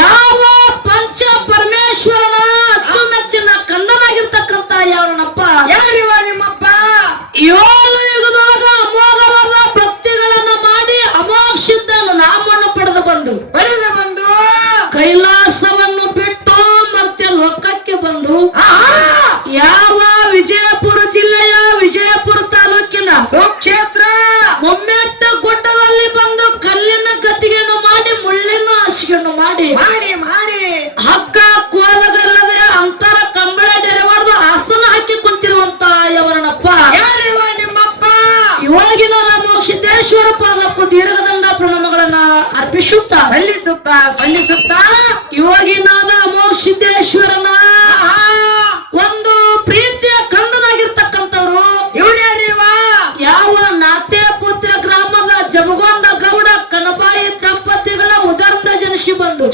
ಯಾವ ಪಂಚ ಪರಮೇಶ್ವರನ ಅಚ್ಚುಮೆಚ್ಚಿನ ಕಂದನಾಗಿರ್ತಕ್ಕಂತ ಯಾವನಪ್ಪ? ಯಾರಿವ ನಿಮ್ಮಪ್ಪ? 7 ಯುಗದೊಳಗ ಅಮೋಘವಾದ ಭಕ್ತಿಗಳನ್ನ ಮಾಡಿ ಅಮೋಕ್ಷಿದ್ದನು ನಾಮವನ್ನು ಪಡೆದು ಬಂದು ಕೈಲಾಸವನ್ನು ಬಿಟ್ಟು ಮತ್ತೆ ಲೋಕಕ್ಕೆ ಬಂದು ಯಾವ ವಿಜಯಪುರ ಜಿಲ್ಲೆಯ ವಿಜಯಪುರ ತಾಲೂಕಿನ ಸುಕ್ಷೇತ್ರ ಮೊಮ್ಮೆಟ್ಟ ಗುಡ್ಡದಲ್ಲಿ ಬಂದು ಕಲ್ಲಿನ ಗದ್ದಿಗೆಯನ್ನು ಮಾಡಿ ಮುಳ್ಳಿನ ಹಾಸಿಗೆಯನ್ನು ಮಾಡಿ ಹಗ್ಗ ಕೋಲಗಳಿಲ್ಲದೆ ಅಂತರ ಕಂಬಳ ಡೇರೆ ಹೊಡೆದು ಆಸನ ಹಾಕಿ ಕುಂತಿರುವಂತ ಯವರನಪ್ಪ. ಯಾರಿವ ನಿಮ್ಮಪ್ಪ? ಇವಾಗಿನ ನಮ್ಮ ಸಿದ್ದೇಶ್ವರ ಪಾದಕ್ಕೂ ದೀರ್ಘದಂಡ ಪ್ರಣಾಮಗಳನ್ನ ಅರ್ಪಿಸುತ್ತಾ ಸಲ್ಲಿಸುತ್ತಾ ಇವಾಗಿನಾದ ಅಮೋಘ ಸಿದ್ದೇಶ್ವರನ ಒಂದು ಪ್ರೀತಿಯ ಕಂದನಾಗಿರ್ತಕ್ಕಂಥವ್ರು ಇವ್ರ್ಯಾರಿವ? ಯಾವ ನಾತ್ಯಪುತ್ರ ಗ್ರಾಮದ ಜಮಗೊಂಡ ಗೌಡ ಕಣಬಾಯಿ ದಂಪತಿಗಳ ಉದಾರ್ಥ ಜನಿಸಿ ಬಂದು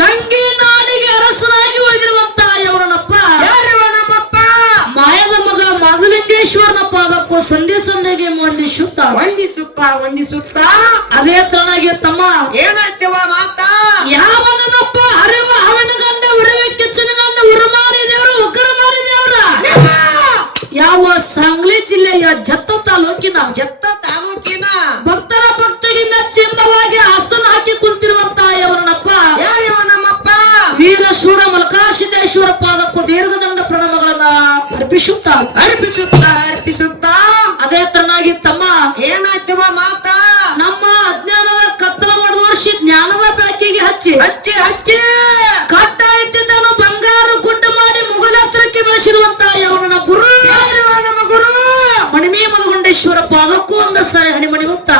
ಗಂಗಿ ನಾಡಿಗೆ ಅರಸನಾಗಿ ಉಳಿದಿರುವಂತ ಇವರನಪ್ಪ. ಯಾರಿವ ನಮ್ಮಪ್ಪ? ಮಾಯದ ಮಗ ಮಾಧಲಿಂಗೇಶ್ವರನ ಪಾದಕ್ಕೂ ಸಂಧಿಗೆ ವಂದಿಸುತ್ತಾ ಅದೇ ತರನಾಗಿ ತಮ್ಮ ಏನಾಯ್ತವ ಮಾತ? ಯಾವನಪ್ಪ ಹರಿವ ಅವನ ಗಂಡ ಉರವೆ ಕಿಚ್ಚನ ಗಂಡ ಉರುಮಾರಿ ದೇವರು ಉಗ್ರ ಮಾರಿ ದೇವರ ಯಾವ ಸಾಂಗ್ಲಿ ಜಿಲ್ಲೆಯ ಜತ್ತ ತಾಲೂಕಿನ ಭಕ್ತರ ಭಕ್ತಿಗೆ ಮೆಚ್ಚೆಂಬವಾಗಿ ಆಸನ ಹಾಕಿ ಕುಂತಿರುವಂತ ಯವರನಪ್ಪ. ಯಾರಿವ ನಮ್ಮಪ್ಪ? ವೀರಶೂರ ಮಲ್ಕಾಸಿದ್ದೇಶ್ವರ ಪಾದಕ್ಕೂ ದೀರ್ಘದಂಡ ಪ್ರಣಾಮಗಳನ್ನ ಅರ್ಪಿಸುತ್ತಾ ಅದೇ ತರನಾಗಿ ತಮ್ಮ ಏನಾಯ್ತವ ಮಾತ? ನಮ್ಮ ಅಜ್ಞಾನದ ಕತ್ತಲ ಹೊಡೆದೋಡಿಸಿ ಜ್ಞಾನದ ಬೆಳಕಿಗೆ ಹಚ್ಚಿ ಕಟ್ಟ ಇಟ್ಟಿದ್ದನ್ನು ಬಂಗಾರ ಗುಡ್ಡ ಮಾಡಿ ಮುಗಲತ್ರಕ್ಕೆ ಬೆಳೆಸಿರುವಂತ ಯವನ ಗುರು. ಯಾರಿವ ನಮ್ಮ ಗುರು? ಮಣಿಮೇ ಮಧುಗುಂಡೇಶ್ವರ ಪಾದಕ್ಕೂ ಒಂದು ಸಾರಿ ಹಣಿಮಣಿಯುತ್ತಾ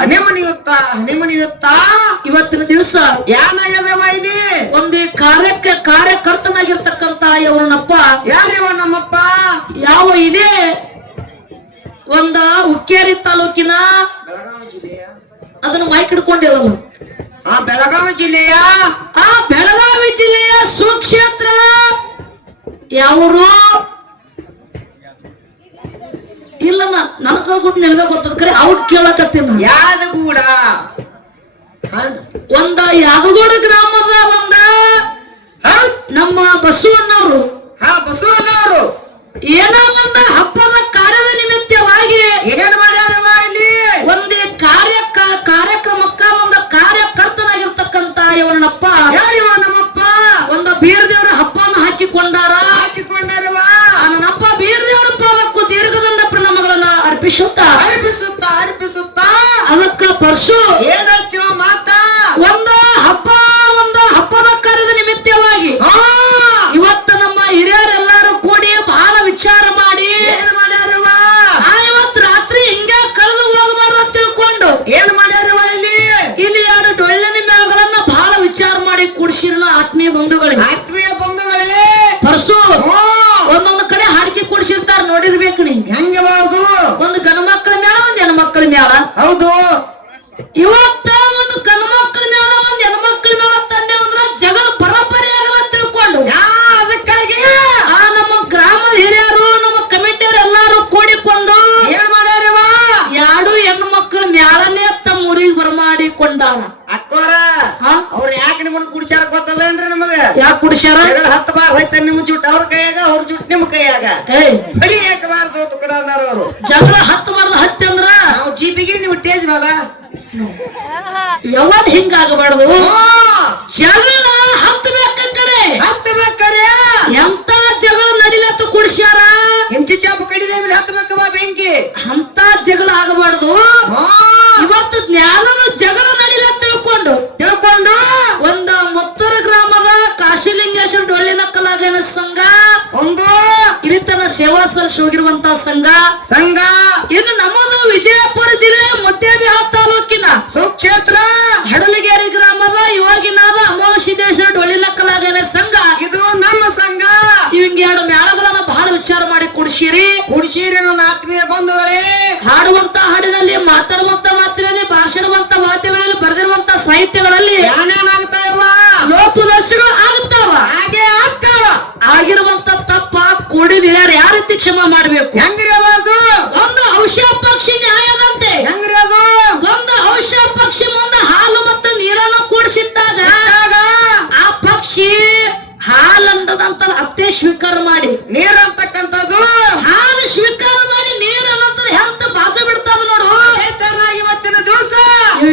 ಇವತ್ತಿನ ದಿವಸ ಯಾನಾಗದವ ಇಲ್ಲಿ? ಒಂದು ಕಾರ್ಯಕರ್ತನಾಗಿರ್ತಕ್ಕಂತ ಯವನಪ್ಪ. ಯಾರಿವ ನಮ್ಮಪ್ಪ? ಯಾವ ಇದೆ ಒಂದ ಹುಕ್ಕೇರಿ ತಾಲೂಕಿನ ಬೆಳಗಾವಿ ಜಿಲ್ಲೆಯ ಅದನ್ನು ಮೈಕ್ ಹಿಡ್ಕೊಂಡಿಲ್ಲ ಬೆಳಗಾವಿ ಜಿಲ್ಲೆಯ ಬೆಳಗಾವಿ ಜಿಲ್ಲೆಯ ಸುಕ್ಷೇತ್ರ ಯಾವರು ಇಲ್ಲ ನನಗ ಗೊತ್ತ ನಿನಗ ಗೊತ್ತದ ಕರೆ ಅವ್ರು ಕೇಳಕತ್ತೀನಿ. ಯಾದಗೂಡ ಒಂದ ಯಾದಗೂಡ ಗ್ರಾಮದ ನಮ್ಮ ಬಸವಣ್ಣವರು ಏನೋ ಒಂದು ಹಬ್ಬದ ಕಾರ್ಯದ ನಿಮಿತ್ತವಾಗಿ ಏನ್ ಮಾಡ್ಯಾರವ ಇಲ್ಲಿ? ಒಂದು ಕಾರ್ಯಕ್ರಮಕ್ಕ ಒಂದು ಕಾರ್ಯಕರ್ತನಾಗಿರ್ತಕ್ಕಂತ ಇವನಪ್ಪ. ಯಾರಿವ ನಮ್ಮಪ್ಪ? ಒಂದು ಬೀರದೇವರ ಹಬ್ಬನ ಹಾಕಿಕೊಂಡಾರವ. ನನ್ನಪ್ಪ ಬೀರದೇವರ ಪಾದಕ್ಕೂ ದೀರ್ಘದಂಡ ಪ್ರಣಾಮಗಳನ್ನ ಅರ್ಪಿಸುತ್ತಾ ಅದಕ್ಕ ಪರ್ಸು ಏನಾಯ್ತಿವ ಮಾತ? ಒಂದು ಹಬ್ಬದ ಕಾರ್ಯದ ನಿಮಿತ್ತವಾಗಿ ಇವತ್ತು ನಮ್ಮ ಹಿರಿಯರೆಲ್ಲರೂ ಕೂಡಿ ಬಹಳ ವಿಚಾರ ಮಾಡಿ ಏನ್ ಮಾಡ್ಯಾರವ? ಇವತ್ತು ರಾತ್ರಿ ಹಿಂಗ ಕಳೆದು ಹೋಗಬಾರ್ದು ಅಂತ ತಿಳ್ಕೊಂಡು ಏನ್ ಮಾಡ್ಯಾರವ ಇಲ್ಲಿ? 2 ಡೊಳ್ಳಿನ ಮೇಳಗಳನ್ನ ಬಹಳ ವಿಚಾರ ಮಾಡಿ ಕೂಡಿಸಿರ ಆತ್ಮೀಯ ಬಂಧುಗಳೇ ಪರ್ಸು ಒಂದೊಂದು ಕಡೆ ಹಾಡಿಕೆ ಕೂಡಿಸಿರ್ತಾರ ನೋಡಿರ್ಬೇಕು ನೀ. ಹೆಂಗವ ಅದು? ಒಂದು ಗಂಡು ಮಕ್ಕಳ ಮೇಳ ಒಂದು ಹೆಣ್ಮಕ್ಳ ಮೇಳ. ಹೌದು. ಇವತ್ತ ಒಂದು ಗಂಡು ಮಕ್ಕಳ ಮೇಳ ಒಂದು ಹೆಣ್ಮಕ್ಳ ಮೇಳ ತಂದೆ ಅಂದ್ರ ಜಗಳ ಬರೋಬ್ಬರಿ ಆಗಲ್ಲ ತಿಳ್ಕೊಂಡು ಅದಕ್ಕಾಗಿ ನಮ್ಮ ಗ್ರಾಮದ ಹಿರಿಯರು ನಮ್ಮ ಕಮಿಟಿಯವರು ಎಲ್ಲಾರು ಕೂಡಿಕೊಂಡು ಏನ್ ಮಾಡ್ಯಾರವ? 2 ಹೆಣ್ಣು ಮಕ್ಕಳ ಮ್ಯಾಲನೆ ತಮ್ಮ ಊರಿಗೆ ಬರಮಾಡಿಕೊಂಡಾರ. ಅಕ್ಕೋರ ಅವ್ರ ಯಾಕೆ ನಿಮ್ಮನ್ನ ಕುಡಿಸ್ಯಾರ ಗೊತ್ತದೇನ್ರಿ ನಮಗ? ಯಾಕೆ ಕುಡಿಸ್ಯಾರ? 10 ಬಾರ್ ಹೋಯ್ತ ನಿಮ್ಮ ಜುಟ್ ಅವ್ರ ಕೈಯಾಗ, ಅವ್ರ ಜುಟ್ ನಿಮ್ಮ ಕೈಯಾಗ. ಬಡಿ ಯಾಕಬಾರ್ದು ಕಡ ಅವರು ಜಗಳ 10 ಮಾಡ್ದ 10 ಅಂದ್ರ ನಾವು ಜೀಪಿಗೆ ನೀವು ಟೇಜ್ ಮೇಲ ಯಾವಾಗ ಹಿಂಗಾಗಬಾರ್ದು. ಜಗಳ ಹತ್ತಬೇಕಂತಾರೆ ಎಂತ ಜಗಳ ನಡಿಲತ್ತು ಕುಡಿಸ್ಯಾರ. ಹೆಂಚಿ ಚಾಪು ಕಡಿದೇವಿ ಹತ್ತಬೇಕವ ಬೆಂಕಿ. ಅಂತ ಜಗಳ ಆಗಬಾರ್ದು. ಇವತ್ತು ಜ್ಞಾನದ ಜಗಳ ನಡಿಲ ತಿಳ್ಕೊಂಡು ಒಂದ ಮೊತ್ತರ ಗ್ರಾಮದ ಕಾಶಿಲಿಂಗೇಶ್ವರ ಡೊಳ್ಳಿನ ಕಲಾವಿದರ ಸಂಘ ಒಂದು ಇಲ್ಲಿತನ ಸೇವಾ ಸಲ್ಲಿಸಿ ಹೋಗಿರುವಂತ ಸಂಘ ಇನ್ನು ನಮ್ಮದು ವಿಜಯಪುರ ಜಿಲ್ಲೆ ಮುದ್ದೇಬಿಹಾಳ ತಾಲೂಕಿನ ಸುಕ್ಷೇತ್ರ ಹಡಲಗೇರಿ ಗ್ರಾಮದ ಇವಾಗಿನಾದ ಅಮೋಘ ಸಿದ್ದೇಶ್ವರ ಡೊಳ್ಳಿನ ಕಲಾವಿದರ ಸಂಘ ಇದು ನಮ್ಮ ಸಂಘ. ಇವಂಗ 2 ಮೇಳಗಳನ್ನ ಬಹಳ ವಿಚಾರ ಮಾಡಿ ಕುಡಿಸಿರಿ ನನ್ನ ಆತ್ಮೀಯ ಬಂಧುಗಳೇ. ಹಾಡುವಂತ ಹಾಡಿನಲ್ಲಿ ಮಾತಾಡುವಂತ ಮಾತಿನಲ್ಲಿ ಭಾಷಣವಂತ ಮಾತುಗಳಲ್ಲಿ ಬರೆದಿರುವಂತ ಸಾಹಿತ್ಯಗಳಲ್ಲಿ ಏನೇನಾಗ್ತಾ ಇವ ಲೋಪದೋಷಗಳು ಆಗ್ತಾವ. ಹಾಗೆ ಆಗ್ತಾವ. ಆಗಿರುವಂತ ತಪ್ಪ ಕೂಡಿದ ಯಾವ ರೀತಿ ಕ್ಷಮ ಮಾಡ್ಬೇಕು? ಹೆಂಗ್ರಿ ಅದು? ಒಂದು ಔಷಧ ಪಕ್ಷಿ ನ್ಯಾಯದಂತೆ ಹೆಂಗ್ರಿ ಅದು? ಒಂದು ಔಷಧ ಪಕ್ಷಿ ಮುಂದೆ ಹಾಲು ಮತ್ತು ನೀರನ್ನು ಕೂಡಿಸಿದ್ದಾಗ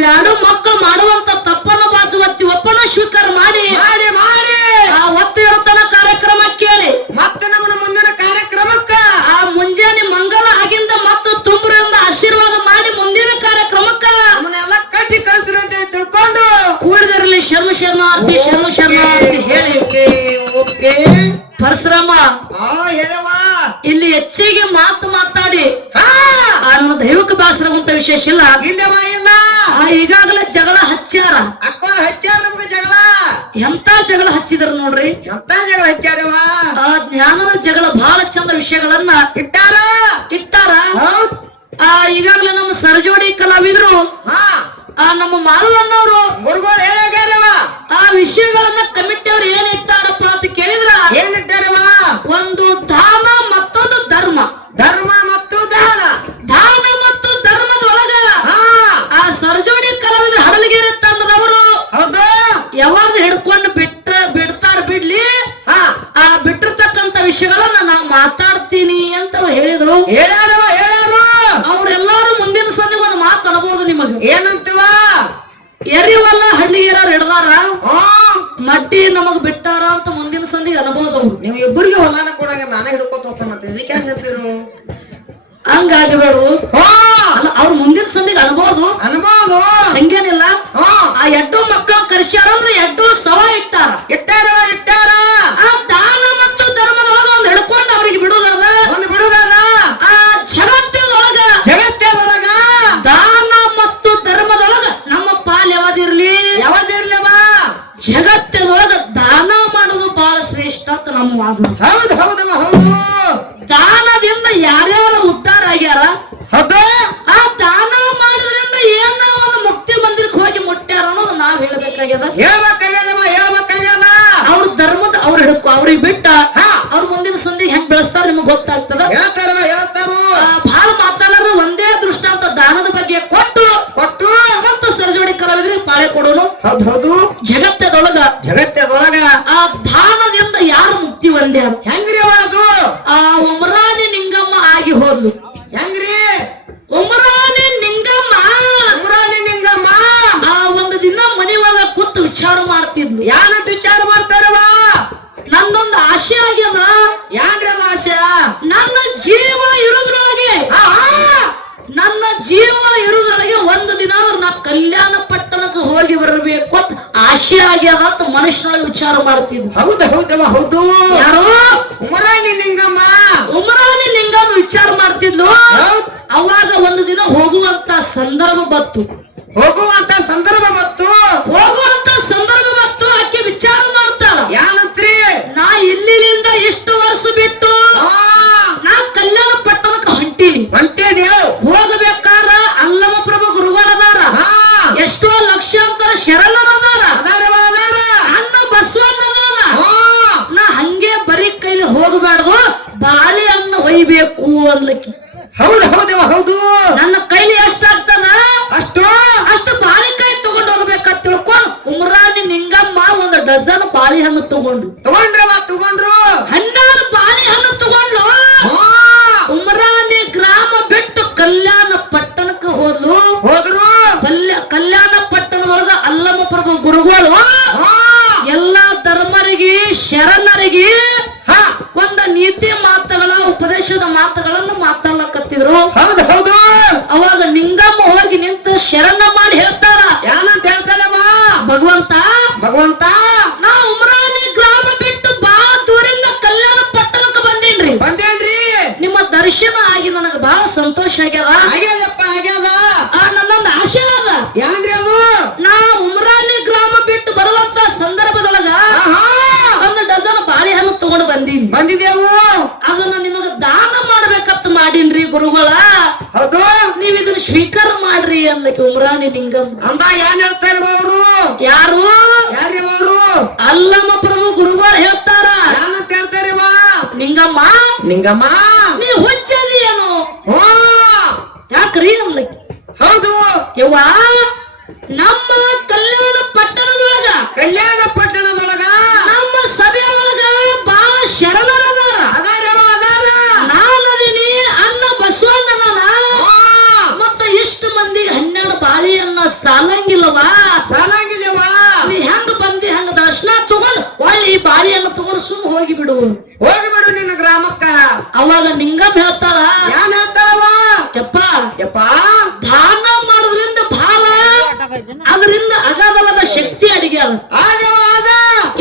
ಎರಡು ಮಕ್ಕಳು ಮಾಡುವಂತ ತಪ್ಪನ್ನು ಬಾಚು ಒತ್ತಿ ಒಪ್ಪನ ಸ್ವೀಕಾರ ಮಾಡಿ ಮಾಡಿ ಮಾಡಿ ಆ ಒತ್ತು ಇರುತ್ತನ ಕಾರ್ಯಕ್ರಮ ಕೇಳಿ ಮತ್ತೆ ನಮ್ಮನ ಮುಂದಿನ ಕಾರ್ಯಕ್ರಮಕ್ಕ ಆ ಮುಂಜಾನೆ ಮಂಗಲ ಆಗಿಂದ ಮತ್ತು ತುಂಬರಿಂದ ಆಶೀರ್ವಾದ ಮಾಡಿ ಮುಂದಿನ ಕಾರ್ಯಕ್ರಮಕ್ಕ ನಮ್ಮನ್ನೆಲ್ಲ ಕಟ್ಟಿ ಕಳಿಸ್ರಿ ಅಂತ ತಿಳ್ಕೊಂಡು ಕೂಡಿದಿರಲಿ ಶರ್ಮ ಶರ್ಮಾರ್ತಿ ಶರ್ಮ ಶರ್ಮಾರ್ತಿ ಹೇಳಿ ಓಕೆ ಪರಶುರಾಮ ಹೇಳವ ಇಲ್ಲಿ ಹೆಚ್ಚಿಗೆ ಮಾತು ಮಾತಾಡಿ ಹಾ ನನ್ನ ದೈವಕ ಬಾಸರವಂತ ವಿಶೇಷ ಇಲ್ಲ ಇಲ್ಲವ ಇಲ್ಲ ಈಗಾಗಲೇ ಜಗಳ ಹಚ್ಚಾರ ಅಕ್ಕೋರ್ ಹಚ್ಚಾರ ನಮ್ಗೆ ಜಗಳ ಎಂತ ಜಗಳ ಹಚ್ಚಿದಾರ ನೋಡ್ರಿ ಎಂತ ಜಗಳ ಹಚ್ಚಾರವ ಆ ಜ್ಞಾನದ ಜಗಳ ಬಹಳ ಚಂದ ವಿಷಯಗಳನ್ನ ಇಟ್ಟಾರ ಹೌದ್ ಈಗಾಗಲೇ ನಮ್ಮ ಸರಜೋಡಿ ಕಲಾವಿದರು ಹಾ ನಮ್ಮ ಮಾಳುವಣ್ಣವರು ಗುರುಗಳು ಹೇಳಾಗ್ಯಾರವ ಆ ವಿಷಯಗಳನ್ನ ಕಮಿಟಿ ಅವ್ರು ಏನ್ ಇಟ್ಟಾರಪ್ಪ ಅಂತ ಕೇಳಿದ್ರ ಏನ್ ಇಟ್ಟಾರವ ಒಂದು ದಾನ ಮತ್ತೊಂದು ಧರ್ಮ ಧರ್ಮ ಮತ್ತು ದಾನ ದಾನ ಮತ್ತು ಧರ್ಮದ ಒಳಗ ಹಾ ಆ ಸರಜೋಡಿ ಕಲಾವಿದರು ಹಡಲಗಿರಿ ತಂಡದವರು ಹೌದು ಯಾವಾಗ ಹಿಡ್ಕೊಂಡು ಬಿಡ್ತಾರ ಬಿಡ್ಲಿ ಹಾ ಆ ಬಿಟ್ಟಿರ್ತಕ್ಕಂತ ವಿಷಯಗಳನ್ನ ನಾವು ಮಾತಾಡ್ತೀನಿ ಅಂತ ಅವ್ರು ಹೇಳಿದ್ರು ಹೇಳಾರವ ಅವ್ರೆಲ್ಲಾರು ಮುಂದಿನ ಸಂದಿ ಒಂದು ಮಾತು ಅನ್ಬೋದು ನಿಮಗೆ ಏನಂತವ ಎರಿವಲ್ಲ ಹಳ್ಳಿಗೇರಾರು ಹಿಡ್ದಾರ ಮಡ್ಡಿ ನಮಗ್ ಬಿಟ್ಟಾರ ಅಂತ ಮುಂದಿನ ಸಂದಿಗೆ ಅನ್ಬೋದು ಅವ್ರು ನೀವು ಇಬ್ಬರಿಗೆ ಹೊಲಾನ ಕೊಡಾಗ ನಾನೇ ಹಿಡ್ಕೊತ ಹೋಗ್ತಾನಂತ ಇದಕ್ಕೆ ಹೆಂಗ್ ಅಂತೀರು ಹಂಗಾಗಬೇಡು ಅಲ್ಲ ಅವ್ರ ಮುಂದಿನ ಸಂದಿಗೆ ಅನ್ಬೋದು ಹಂಗೇನಿಲ್ಲ ಆ ಎಡ್ಡು ಮಕ್ಕಳು ಕರ್ಸ್ಯಾರ ಅಂದ್ರೆ ಎಡ್ಡು ಸವ ಇಟ್ಟಾರ ಆ ದಾನ ಮತ್ತು ಧರ್ಮದೊಳಗ ಒಂದ್ ಹಿಡ್ಕೊಂಡು ಅವ್ರಿಗೆ ಬಿಡುದದ ಆ ಜಗತ್ತದೊಳಗ ದಾನ ಮತ್ತು ಧರ್ಮದೊಳಗ ನಮ್ಮ ಪಾಲ್ ಯಾವದಿರ್ಲಿವ ಜಗತ್ತದೊಳಗ ದಾನ ಮಾಡೋದು ಬಹಳ ಶ್ರೇಷ್ಠ ಅಂತ ನಮ್ಮ ವಾದ ಹೌದು ದಾನದಿಂದ ಯಾರ್ಯಾರು ಉದ್ಧಾರ ಆಗ್ಯಾರ ಆ ದಾನ ಮಾಡೋದ್ರಿಂದ ಏನ ಒಂದು ಮುಕ್ತಿ ಮಂದಿರಕ್ಕೆ ಹೋಗಿ ಮುಟ್ಟ್ಯಾರ ಅನ್ನೋದು ನಾವ್ ಹೇಳ್ಬೇಕಾಗ್ಯದ ಅವ್ರ ಧರ್ಮದ ಅವ್ರ ಹಿಡ್ಕೊ ಅವ್ರಿಗೆ ಬಿಟ್ಟ ಅವ್ರ ಮುಂದಿನ ಸಂಧಿ ಹೆಂಗ್ ಬೆಳೆಸ್ತಾರ ನಿಮಗ್ ಗೊತ್ತಾಗ್ತದ ಬಹಳ ಮಾತಾಡೋರು ಒಂದೇ ದೃಷ್ಟಾಂತ ದಾನದ ಬಗ್ಗೆ ಕೊಟ್ಟು ಮತ್ತು ಸರಜೋಡಿ ಕಲಾವಿದರಿಗೆ ಪಾಳೆ ಕೊಡೋನು ಹೌದು ಜಗತ್ತದೊಳಗ ಆ ದಾನದಿಂದ ಯಾರು ಮುಕ್ತಿ ಹೊಂದ್ಯಾರ ಹೆಂಗ್ರಿ ಅದು ಆ ಉಮರಾಣಿ ನಿಂಗಮ್ಮ ಆಗಿ ಹೋದ್ಲು ಹೆಂಗ್ರಿ ಉಮರಾಣಿ ನಿಂಗಮ್ಮ ಆ ಒಂದು ದಿನ ಮನಿ ಒಳಗ ಕೂತು ವಿಚಾರ ಮಾಡ್ತಿದ್ಲು ಯಾರಂತ ವಿಚಾರ ಮಾಡ್ತಾರವ ನಂದೊಂದು ಆಸೆ ಆಗ್ಯದ ಯಾನ್ರಿ ಅದು ಆಸೆ ನನ್ನ ಜೀವ ಇರುದ್ರೊಳಗೆ ಒಂದು ದಿನ ನಾ ಕಲ್ಯಾಣ ಪಟ್ಟಣಕ್ಕೆ ಹೋಗಿ ಬರಬೇಕು ಅಂತ ಆಸೆ ಆಗ್ಯದ ಅಂತ ಮನುಷ್ಯನೊಳಗೆ ವಿಚಾರ ಮಾಡ್ತಿದ್ಲು ಹೌದು ಯಾರು ಉಮರಾಣಿ ಲಿಂಗಮ್ಮ ವಿಚಾರ ಮಾಡ್ತಿದ್ಲು ಅವಾಗ ಒಂದು ದಿನ ಹೋಗುವಂತ ಸಂದರ್ಭ ಬತ್ತು ಆಕೆ ವಿಚಾರ ಮಾಡ್ತಾಳ ಯಾನಂತ್ರಿ ನಾ ಇಲ್ಲಿಂದ ಎಷ್ಟು ವರ್ಷ ಬಿಟ್ಟು ನಾ ಕಲ್ಯಾಣ ಪಟ್ಟಣಕ್ಕೆ ಹೊಂಟೀನಿ ಹೋಗಬೇಕಾರ ಅಲ್ಲಮ ಪ್ರಭು ಗುರುಗಳದಾರ ಎಷ್ಟೋ ಲಕ್ಷಾಂತರ ಶರಣರದಾರ ಅಣ್ಣ ಬಸವಣ್ಣದಾರ ನಾ ಹಂಗೆ ಬರೀ ಕೈಲಿ ಹೋಗಬಾರ್ದು ಬಾಳೆ ಹಣ್ಣು ಒಯ್ಬೇಕು ಅನ್ಲಕ್ಕಿ ಹೌದು ನನ್ನ ಕೈಲಿ ಎಷ್ಟಾಗ್ತದ ಅಷ್ಟು ಬಾಳೆಕಾಯಿ ತಗೊಂಡು ಹೋಗ್ಬೇಕಂತ ತಿಳ್ಕೊಂಡು ಉಮರಾಣಿ ನಿಂಗಮ್ಮ ಒಂದು ಡಜನ್ ಬಾಳೆಹಣ್ಣು ತಗೊಂಡ್ರು 12 ಬಾಳೆಹಣ್ಣು ತಗೊಂಡು ಉಮರಾಣಿ ಗ್ರಾಮ ಬಿಟ್ಟು ಕಲ್ಯಾಣ ಪಟ್ಟಣಕ್ಕೆ ಹೋದ್ರು ಕಲ್ಯಾಣ ಪಟ್ಟಣದೊಳಗ ಅಲ್ಲಮ ಪ್ರಭು ಗುರುಗಳು ಎಲ್ಲಾ ಧರ್ಮರಿಗೆ ಶರಣರಿಗೆ ಒಂದ ನೀತಿ ಮಾತುಗಳ ಉಪದೇಶದ ಮಾತುಗಳನ್ನು ಮಾತಾಡಕತ್ತಿದ್ರು ಅವಾಗ ನಿಂಗಮ್ಮ ಹೋಗಿ ನಿಂತು ಶರಣ ಮಾಡಿ ಹೇಳ್ತಾರ ಏನಂತ ಹೇಳ್ತಾಳವ ಭಗವಂತ ನಾ ಉಮರಾಣಿ ಗ್ರಾಮ ಬಿಟ್ಟು ಬಹಳ ದೂರಿಂದ ಕಲ್ಯಾಣ ಪಟ್ಟಣಕ್ಕೆ ಬಂದೇನ್ರಿ ನಿಮ್ಮ ದರ್ಶನ ಆಗಿ ನನಗೆ ಬಹಳ ಸಂತೋಷ ಆಗ್ಯದ ನನ್ನೊಂದು ಆಸೆ ಅದ ನಾ ಉಮರಾಣಿ ಗ್ರಾಮ ಬಿಟ್ಟು ಬರುವಂತ ಸಂದರ್ಭದೊಳಗ ಒಂದು ಡಜನ್ ಬಾಳೆಹಣ್ಣು ತಗೊಂಡು ಬಂದಿದ್ದೇವು ಅದನ್ನ ನಿಮಗ ದಾನ ಮಾಡ್ಬೇಕಂತ ಮಾಡೀನ್ರಿ ಗುರುಗಳ ನೀವ್ ಇದನ್ನ ಸ್ವೀಕಾರ ಮಾಡ್ರಿ ಅಂದಕ್ಕೆ ಉಮರಾಣಿ ನಿಂಗಮ್ಮ ಏನ್ ಹೇಳ್ತಾರೆ ಅವರು ಯಾರು ಅಲ್ಲಮ ಪ್ರಭು ಗುರುಗಳು ಹೇಳ್ತಾರ ಏನಂತ ಹೇಳ್ತಾರೆ ನಿಂಗಮ್ಮ ನೀ ಹುಚ್ಚದಿ ಏನು ಯಾಕ್ರಿ ಅನ್ಲಕ್ಕಿ ಹೌದು ಯವ್ವ ನಮ್ಮ ಕಲ್ಯಾಣ ಪಟ್ಟಣದೊಳಗ ನಮ್ಮ ಸಭೆ ಒಳಗ ಬಹಳ ಶರಣರದಾರ ನಾನದೀನಿ ಅಣ್ಣ ಬಸವಣ್ಣನ ಮತ್ತ ಇಷ್ಟು ಮಂದಿ 12 ಬಾಳೆಯನ್ನ ಸಾಲ ಹೋಗಿಬಿಡು ಹೋಗಿಬಿಡು ನಿನ್ನ ಗ್ರಾಮಕ್ಕ. ಅವಾಗ ನಿಂಗಮ್ ಹೇಳ್ತಾಳ, ಏನ್ ಹೇಳ್ತಾವ? ಯಪ್ಪ ಯಪ್ಪ ದಾನ ಮಾಡೋದ್ರಿಂದ ಭಾಳ ಅದರಿಂದ ಅಗಾಧವಾದ ಶಕ್ತಿ ಅಡಿಗೆ ಅದ. ಆದವ ಆದ.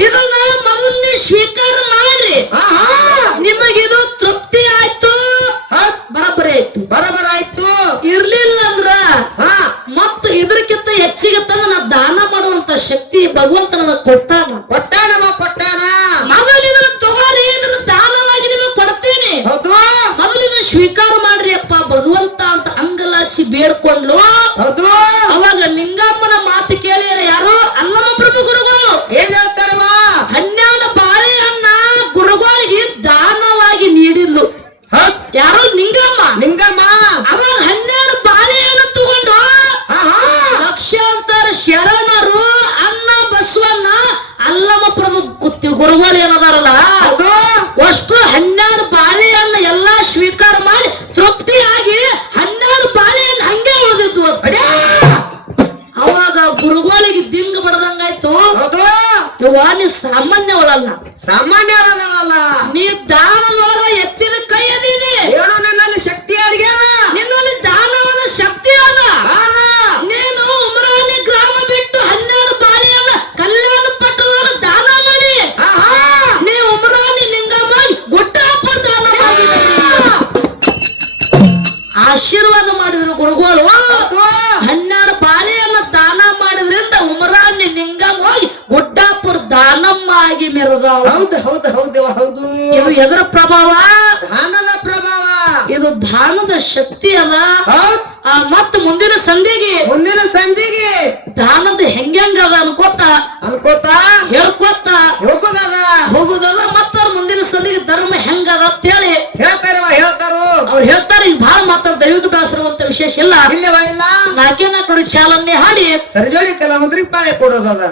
ಇದನ್ನ ಮೊದಲನೇ ಸ್ವೀಕಾರ ಮಾಡ್ರಿ, ಆಹಾ. ನಿಮಗಿದು ತೃಪ್ತಿ ಆಯ್ತು, ಹೌದ್. ಬರಬರಿ ಆಯ್ತು. ಬರಬರಾಯ್ತು. ಇರ್ಲಿಲ್ಲ ಅಂದ್ರ ಹಾ ಮತ್ತ ಇದಕ್ಕಿಂತ ಹೆಚ್ಚಿಗೆ ತಂದ ನಾ ದಾನ ಮಾಡುವಂತ ಶಕ್ತಿ ಭಗವಂತ ನನಗೆ ಕೊಟ್ಟಾನ. ಕೊಟ್ಟಾನವ ಕೊಟ್ಟಾನ. ಮೊದಲು ಇದನ್ನ ತಗೋರಿ, ಇದನ್ನ ದಾನವಾಗಿ ನಿಮಗೆ ಕೊಡ್ತೀನಿ, ಹೌದು ಮೊದಲಿನ ಸ್ವೀಕಾರ ಮಾಡ್ರಿ ಅಪ್ಪ ಭಗವಂತ ಅಂತ ಅಂಗಲಾಚಿ ಬೇಡ್ಕೊಂಡ್ಲು. ಹೌದು. ಅವಾಗ ಲಿಂಗಮ್ಮನ ಮಾತು ಕೇಳಿ ಯಾರು ಅಲ್ಲಮ ಪ್ರಭು ಗುರುಗಳು ಏನ್ ಹೇಳ್ತಾರವ? 12 ಬಾಳೆಹಣ್ಣ ಗುರುಗಳಿಗೆ ದಾನವಾಗಿ ನೀಡಿದ್ಲು. ಹೌದ್. ಯಾರು ನಿಂಗಮ್ಮ. ನಿಂಗಮ್ಮ. ಅವಾಗ 12 ಬಾಳೆಹಣ್ಣು ತಗೊಂಡು ಆಹಾ. ಲಕ್ಷಾಂತರ ಶರಣರು ಅಣ್ಣ ಬಸವಣ್ಣ ಅಲ್ಲಮ ಪ್ರಭು ಗುರುಗಳು ಏನದಾರಲ್ಲ ಹೌದು. ಅಷ್ಟು 12 ಬಾಳೆಹಣ್ಣು ಎಲ್ಲಾ ಸ್ವೀಕಾರ ಮಾಡಿ ತೃಪ್ತಿಯಾಗಿ 12 ಬಾಳೆಹಣ್ಣು ಹಂಗೆ ಉಳಿದಿದ್ವು. ಅವಾಗ ಗುರುಗಳಿಗೆ ದಿಂಗ್ ಬಡದಂಗಾಯ್ತು. ಹೌದು. ಇವ ನೀ ಸಾಮಾನ್ಯವಳಲ್ಲ, ಸಾಮಾನ್ಯ ಅಲ್ಲ. ನೀ ದಾನದೊಳಗ ಎತ್ತಿನ ಕೈ ಅದೀನಿ, ಏನು ನಿನ್ನಲ್ಲಿ ಶಕ್ತಿ ಅಡಿಗೆ ಅದ. ನಿನ್ನಲ್ಲಿ ದಾನವನ ಶಕ್ತಿ ಅದ. ನೀನು ಉಮರಾಣಿ ಗ್ರಾಮ ಬಿಟ್ಟು 12 ಬಾಳೆಹಣ್ಣು ಕಲ್ಯಾಣ ಪಟ್ಟಣದಾಗ ದಾನ ಮಾಡಿ ನೀ ಉಮರಾಣಿ ನಿಂಗಮ್ಮ ಗುಡ್ಡಾಪುರ ದಾನ ಮಾಡಿ ಆಶೀರ್ವಾದ ಮಾಡಿದ್ರು ಗುರುಗಳು. 12 ಬಾಳೆಹಣ್ಣು ದಾನ ಮಾಡಿದ್ರಿಂದ ಉಮರಾಣಿ ನಿಂಗಮ್ಮ ಹೋಗಿ ಗುಡ್ಡಾಪುರ ದಾನಮ್ಮ ಆಗಿ ಮೆರೆದ. ಹೌದು ಹೌದು ಹೌದು ಹೌದು. ಇದು ಎದರ ಪ್ರಭಾವ? ದಾನದ ಪ್ರಭಾವ. ಇದು ದಾನದ ಶಕ್ತಿ ಅದ. ಹೌದ್. ಮತ್ತ ಮುಂದಿನ ಸಂಧಿಗೆ ಮುಂದಿನ ಸಂಧಿಗೆ ದಾನದ ಹೆಂಗದ ಅನ್ಕೋತ ಹೇಳ್ಕೋತ ಹೇಳ್ಕೋದದ ಹೋಗುದಲ್ಲ. ಮತ್ತ ಅವ್ರ ಮುಂದಿನ ಸಂಧಿಗೆ ಧರ್ಮ ಹೆಂಗದ ಅಂತ ಹೇಳಿ ಹೇಳ್ತಾರೋ ಅವ್ರು ಹೇಳ್ತಾರೆ. ಈಗ ಬಹಳ ಮಾತ್ರ ದೈವಿಕ ಬೇಸರುವಂತ ವಿಶೇಷ ಇಲ್ಲ. ಇಲ್ಲವ ಇಲ್ಲ. 4 ಚಾಲನೆ ಹಾಡಿ ಸರ್ಜೋಳಿ ಕಲಾವಂತರಿಗೆ ಪಾಳೆ ಕೊಡೋದದ.